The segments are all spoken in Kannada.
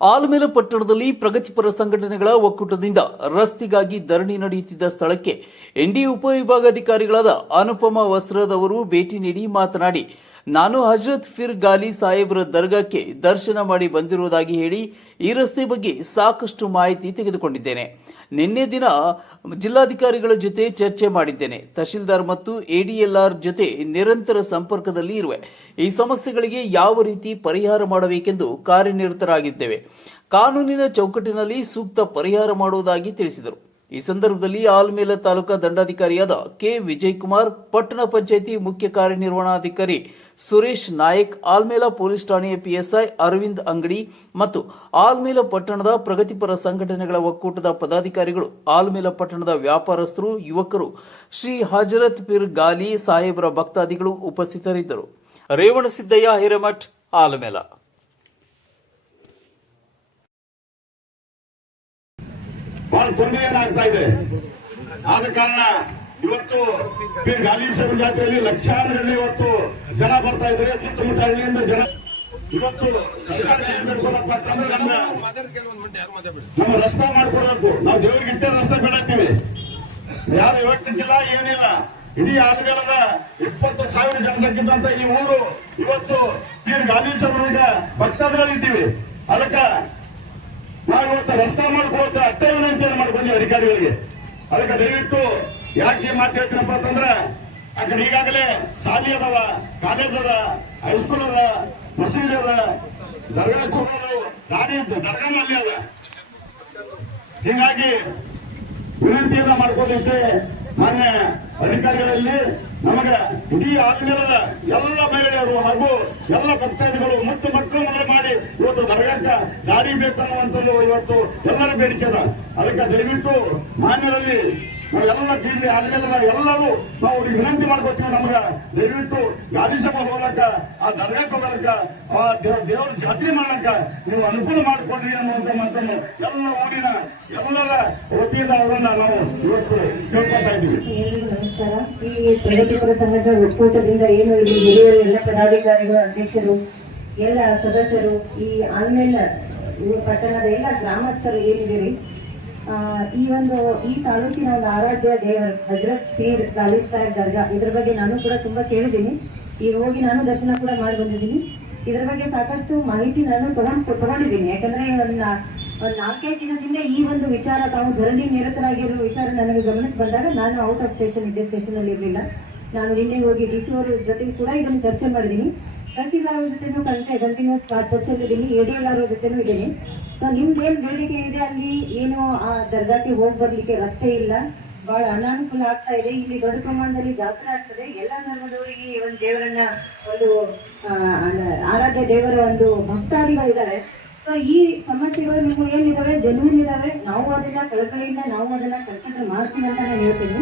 ಆಲಮೇಲ ಪಟ್ಟಣದಲ್ಲಿ ಪ್ರಗತಿಪರ ಸಂಘಟನೆಗಳ ಒಕ್ಕೂಟದಿಂದ ರಸ್ತೆಗಾಗಿ ಧರಣಿ ನಡೆಯುತ್ತಿದ್ದ ಸ್ಥಳಕ್ಕೆ ಎನ್ಡಿ ಉಪವಿಭಾಗಾಧಿಕಾರಿಗಳಾದ ಅನುಪಮ ವಸ್ತ್ರದವರು ಭೇಟಿ ನೀಡಿ ಮಾತನಾಡಿ ನಾನು ಹಜರತ್ ಫಿರ್ ಗಾಲಿ ಸಾಹೇಬ್ರ ದರ್ಗಾಕ್ಕೆ ದರ್ಶನ ಮಾಡಿ ಬಂದಿರುವುದಾಗಿ ಹೇಳಿ ಈ ರಸ್ತೆ ಬಗ್ಗೆ ಸಾಕಷ್ಟು ಮಾಹಿತಿ ತೆಗೆದುಕೊಂಡಿದ್ದೇನೆ. ನಿನ್ನೆ ದಿನ ಜಿಲ್ಲಾಧಿಕಾರಿಗಳ ಜೊತೆ ಚರ್ಚೆ ಮಾಡಿದ್ದೇನೆ. ತಹಶೀಲ್ದಾರ್ ಮತ್ತು ಎಡಿಎಲ್ಆರ್ ಜೊತೆ ನಿರಂತರ ಸಂಪರ್ಕದಲ್ಲಿ ಇರುವೆ. ಈ ಸಮಸ್ಯೆಗಳಿಗೆ ಯಾವ ರೀತಿ ಪರಿಹಾರ ಮಾಡಬೇಕೆಂದು ಕಾರ್ಯನಿರತರಾಗಿದ್ದೇವೆ. ಕಾನೂನಿನ ಚೌಕಟ್ಟಿನಲ್ಲಿ ಸೂಕ್ತ ಪರಿಹಾರ ಮಾಡುವುದಾಗಿ ತಿಳಿಸಿದರು. ಈ ಸಂದರ್ಭದಲ್ಲಿ ಆಲ್ಮೇಲ ತಾಲೂಕಾ ದಂಡಾಧಿಕಾರಿಯಾದ ಕೆ ವಿಜಯ್ ಕುಮಾರ್ ಪಟ್ಟಣ ಪಂಚಾಯಿತಿ ಮುಖ್ಯ ಕಾರ್ಯನಿರ್ವಹಣಾಧಿಕಾರಿ ಸುರೇಶ್ ನಾಯಕ್, ಆಲ್ಮೇಲ ಪೊಲೀಸ್ ಠಾಣೆಯ ಪಿಎಸ್ಐ ಅರವಿಂದ್ ಅಂಗಡಿ ಮತ್ತು ಆಲ್ಮೇಲ ಪಟ್ಟಣದ ಪ್ರಗತಿಪರ ಸಂಘಟನೆಗಳ ಒಕ್ಕೂಟದ ಪದಾಧಿಕಾರಿಗಳು, ಆಲ್ಮೇಲ ಪಟ್ಟಣದ ವ್ಯಾಪಾರಸ್ಥರು, ಯುವಕರು, ಶ್ರೀ ಹಜರತ್ ಪಿರ್ ಗಾಲಿ ಸಾಹೇಬರ ಭಕ್ತಾದಿಗಳು ಉಪಸ್ಥಿತರಿದ್ದರು. ರೇವಣಸಿದ್ದಯ್ಯ ಹಿರೇಮಠ್, ಆಲ್ಮೇಲ. ಬಹಳ ತೊಂದರೆ ಏನಾಗ್ತಾ ಇದೆ. ಆದ ಕಾರಣ ಇವತ್ತು ಈ ಗಾಲೀಶ್ವರ ಜಾತ್ರೆಯಲ್ಲಿ ಲಕ್ಷಾಂತರಲ್ಲಿ ಇವತ್ತು ಜನ ಬರ್ತಾ ಇದ್ರೆ ಸುತ್ತಮುತ್ತ ಹಳ್ಳಿಯಿಂದ ಜನ ಇವತ್ತು ಸರ್ಕಾರ ನಮ್ಮ ರಸ್ತೆ ಮಾಡ್ಕೊಡ್ಬೇಕು. ನಾವು ದೇವ್ರಿಗೆ ಇಟ್ಟೆ ರಸ್ತೆ ಬೇಡತ್ತೀವಿ ಯಾರು ಇವತ್ತಿಲ್ಲ ಏನಿಲ್ಲ. ಇಡೀ ಆಲ್ಮೇಲದ ಇಪ್ಪತ್ತು ಸಾವಿರ ಜನಸಂಖ್ಯೆ ಇದ್ದಂತ ಈ ಊರು ಇವತ್ತು ಈ ಗಾಲೀಶ್ವರನಿಗೆ ಇದ್ದೀವಿ ಅದಕ್ಕೆ ನಾವು ಇವತ್ತು ರಸ್ತೆ ಮಾಡ್ಕೊಳ್ತಾ ಅಷ್ಟೇ ವಿನಂತಿಯನ್ನು ಅಧಿಕಾರಿಗಳಿಗೆ. ಅದಕ್ಕೆ ದಯವಿಟ್ಟು ಯಾಕೆ ಮಾತು ಹೇಳ್ತೀನಪ್ಪ ಅಂತಂದ್ರೆ ಆ ಕಡೆ ಈಗಾಗಲೇ ಶಾಲೆ ಅದಾವ ಕಾಲೇಜ್ ಅದ ಹೈಸ್ಕೂಲ್ ಅದ ಮಸೀದಿ ಅದ ದರ್ಗಾ ಕೂಡೋದು ದಾರಿ ದರ್ಗಾ ಮಲ್ಲಿ ಅದ. ಹೀಗಾಗಿ ವಿನಂತಿಯನ್ನ ಮಾಡ್ಕೋದಿಕ್ಕೆ ಮಾನ್ಯ ಅಧಿಕಾರಿಗಳಲ್ಲಿ ನಮಗೆ ಇಡೀ ಆತ್ಮೀಯದ ಎಲ್ಲ ಮಹಿಳೆಯರು ಹಾಗೂ ಎಲ್ಲ ಭಕ್ತಾದಿಗಳು ಮತ್ತು ಮಕ್ಕಳು ಮನೆ ಮಾಡಿ ಇವತ್ತು ದರ್ಗಾಕ್ಕ ದಾರಿ ಬೇಕನ್ನುವಂಥದ್ದು ಇವತ್ತು ಎಲ್ಲರ ಬೇಡಿಕೆ ಅದ ಅದಕ್ಕೆ ದಯವಿಟ್ಟು ಮಾನ್ಯರಲ್ಲಿ ನಾವೆಲ್ಲ ಬೀದಿ ಆದ್ಮೇಲದ ಎಲ್ಲರೂ ನಾವು ಅವ್ರಿಗೆ ವಿನಂತಿ ಮಾಡ್ಕೊತೀವಿ ನಮ್ಗೆ. ದಯವಿಟ್ಟು ಗಾಡಿ ಸಭೆ ಆ ದರ್ಗಾಕ್ಕೆ ಹೋಗಲಕ್ಕ, ಆ ದೇವ್- ದೇವ್ರ ಜಾತ್ರೆ ಮಾಡ್ಲಕ್ಕ ನೀವು ಅನುಕೂಲ ಮಾಡಿಕೊಡ್ರಿ ಅನ್ನುವಂತ ಮಾತನ್ನು ಎಲ್ಲ ಊರಿನ ಎಲ್ಲರ ವತಿಯಿಂದ ಅವರನ್ನ ನಾವು ಇವತ್ತು ಕೇಳ್ಕೊತಾ ಇದ್ದೀವಿ. ನಮಸ್ಕಾರ. ಈ ಪ್ರಗತಿಪರ ಸಂಘಟನೆ ಒಕ್ಕೂಟದಿಂದ ಏನು ಇಲ್ಲಿ ಹಿರಿಯರು, ಎಲ್ಲ ಪದಾಧಿಕಾರಿಗಳು, ಅಧ್ಯಕ್ಷರು, ಎಲ್ಲ ಸದಸ್ಯರು, ಈ ಆನ್ಲೈನ್ ಪಟ್ಟಣದ ಎಲ್ಲ ಗ್ರಾಮಸ್ಥರು ಏನಿದ್ದೀರಿ ಈ ಒಂದು, ಈ ತಾಲೂಕಿನ ಒಂದು ಆರಾಧ್ಯ ದೇವರು ಹಜರತ್ ಪೀರ್ ಗಾಲಿಬ್ ಸಾಹೇಬ್ ದರ್ಗಾ, ಇದ್ರ ಬಗ್ಗೆ ನಾನು ಕೂಡ ತುಂಬಾ ಕೇಳಿದ್ದೀನಿ. ಈಗ ಹೋಗಿ ನಾನು ದರ್ಶನ ಕೂಡ ಮಾಡಿ ಬಂದಿದ್ದೀನಿ. ಇದ್ರ ಬಗ್ಗೆ ಸಾಕಷ್ಟು ಮಾಹಿತಿ ನಾನು ತಗೊಂಡ್, ತಗೊಂಡಿದ್ದೀನಿ. ಯಾಕಂದ್ರೆ ಒಂದು ನಾಲ್ಕೈದು ದಿನದಿಂದ ಈ ಒಂದು ವಿಚಾರ, ತಾವು ಧರಣಿ ನಿರತರಾಗಿರುವ ವಿಚಾರ ನನಗೆ ಗಮನಕ್ಕೆ ಬಂದಾಗ ನಾನು ಔಟ್ ಆಫ್ ಸ್ಟೇಷನ್ ಇದ್ದೆ ಸ್ಟೇಷನ್ ಅಲ್ಲಿ ಇರಲಿಲ್ಲ. ನಾನು ನಿನ್ನೆ ಹೋಗಿ ಡಿ ಸಿ ಅವರ ಜೊತೆ ಕೂಡ ಇದನ್ನು ಚರ್ಚೆ ಮಾಡಿದ್ದೀನಿ. ತಹಸೀಲ್ದಾರ್ ಅವ್ರ ಜೊತೆನೂ ಕಂಟೆ ಕಂಟಿನ್ಯೂಸ್ ಟಚಲ್ಲಿದ್ದೀನಿ ಎ ಡಿ ಎಲ್ ಅವ್ರ ಜೊತೆನೂ ಇದ್ದೀನಿ. ಸೊ ನಿಮ್ದು ಏನು ಬೇಡಿಕೆ ಇದೆ ಅಲ್ಲಿ? ಏನು ಆ ದರ್ಗಾಕ್ಕೆ ಹೋಗಿ ಬರಲಿಕ್ಕೆ ರಸ್ತೆ ಇಲ್ಲ? ಬಹಳ ಅನಾನುಕೂಲ ಆಗ್ತಾ ಇದೆ. ಇಲ್ಲಿ ದೊಡ್ಡ ಪ್ರಮಾಣದಲ್ಲಿ ಜಾತ್ರೆ ಆಗ್ತದೆ. ಎಲ್ಲ ಧರ್ಮದವರಿಗೆ ಒಂದು ದೇವರನ್ನ ಒಂದು ಆರಾಧ್ಯ ದೇವರ ಒಂದು ಭಕ್ತಾದಿಗಳಿದ್ದಾರೆ. ಸೊ ಈ ಸಮಸ್ಯೆಗಳು ನಿಮ್ಗೆ ಏನಿದಾವೆ? ಇದಾವೆ ನಾವು ಅದನ್ನ ಕಳಕಳಿಯಿಂದ ನಾವು ಅದನ್ನ ಕನ್ಸಿಡರ್ ಮಾಡ್ತೀವಿ ಅಂತ ನಾನು ಹೇಳ್ತೀನಿ.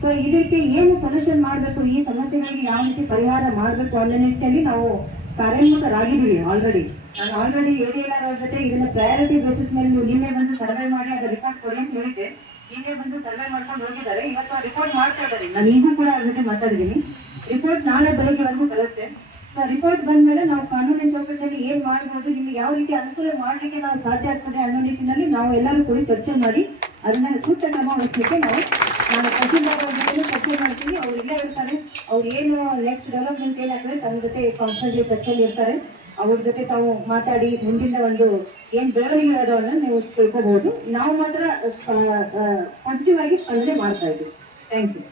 ಸೊ ಇದಕ್ಕೆ ಏನು ಸೊಲ್ಯೂಷನ್ ಮಾಡಬೇಕು? ಈ ಸಮಸ್ಯೆಗಳಿಗೆ ಯಾವ ರೀತಿ ಪರಿಹಾರ ಮಾಡಬೇಕು ಅನ್ನೋ ನಿಟ್ಟಿನಲ್ಲಿ ನಾವು ಕಾರ್ಯೋನ್ಮುಖರಾಗಿದ್ದೀವಿ ಆಲ್ರೆಡಿ ನಾನು ಆಲ್ರೆಡಿ ಅವ್ರ ಜೊತೆ ಇದನ್ನ ಪ್ರಯಾರಿಟಿ ಬೇಸಿಸ್ ಮೇಲೆ ನೀವು ನಿನ್ನೆ ಬಂದು ಸರ್ವೆ ಮಾಡಿ, ಅದರ ರಿಪೋರ್ಟ್ ಕೊಡಿ ಅಂತ ಹೇಳಿದ್ದೆ. ನಿನ್ನೆ ಬಂದು ಸರ್ವೆ ಮಾಡ್ಕೊಂಡು ಹೋಗಿದ್ದಾರೆ. ಇವತ್ತು ರಿಪೋರ್ಟ್ ಮಾಡ್ತಾ ಇದ್ದಾರೆ. ನಾನು ಈಗೂ ಕೂಡ ಅವ್ರ ಜೊತೆ ಮಾತಾಡಿದ್ದೀನಿ. ರಿಪೋರ್ಟ್ ನಾಳೆ ಬೆಳಗ್ಗೆವರೆಗೂ ಬರುತ್ತೆ. ಸೊ ರಿಪೋರ್ಟ್ ಬಂದ್ಮೇಲೆ ನಾವು ಕಾನೂನಿನ ಚೌಕಟ್ಟಲ್ಲಿ ಏನ್ ಮಾಡ್ಬೋದು, ನಿಮ್ಗೆ ಯಾವ ರೀತಿ ಅನುಕೂಲ ಮಾಡ್ಲಿಕ್ಕೆ ನಾವು ಸಾಧ್ಯ ಆಗ್ತದೆ ಅನ್ನೋ ನಿಟ್ಟಿನಲ್ಲಿ ನಾವು ಎಲ್ಲರೂ ಕೂಡಿ ಚರ್ಚೆ ಮಾಡಿ, ಅದನ್ನ ಸೂಕ್ತ ಕ್ರಮ ವಹಿಸಲಿಕ್ಕೆ ನಾವು ನಾನು ತಹಸೀಲ್ದಾರ್ ಅವ್ರ ಇಲ್ಲೇ ಇರ್ತಾರೆ. ಅವ್ರು ಏನು ನೆಕ್ಸ್ಟ್ ಡೆವಲಪ್ಮೆಂಟ್ ಏನಾಗ್ತದೆ, ತನ್ನ ಜೊತೆ ಕಾನ್ಸ್ಟೆಂಟ್ಲಿ ಟಚಲ್ಲಿ ಇರ್ತಾರೆ. ಅವ್ರ ಜೊತೆ ತಾವು ಮಾತಾಡಿ ಮುಂದಿನ ಒಂದು ಏನ್ ಅನ್ನೋದು ನೀವು ತಿಳ್ಕೋಬಹುದು ನಾವು ಮಾತ್ರ ಪಾಸಿಟಿವ್ ಆಗಿ ಸ್ಪಂದನೆ ಮಾಡ್ತಾ ಇದ್ದೀವಿ. Thank you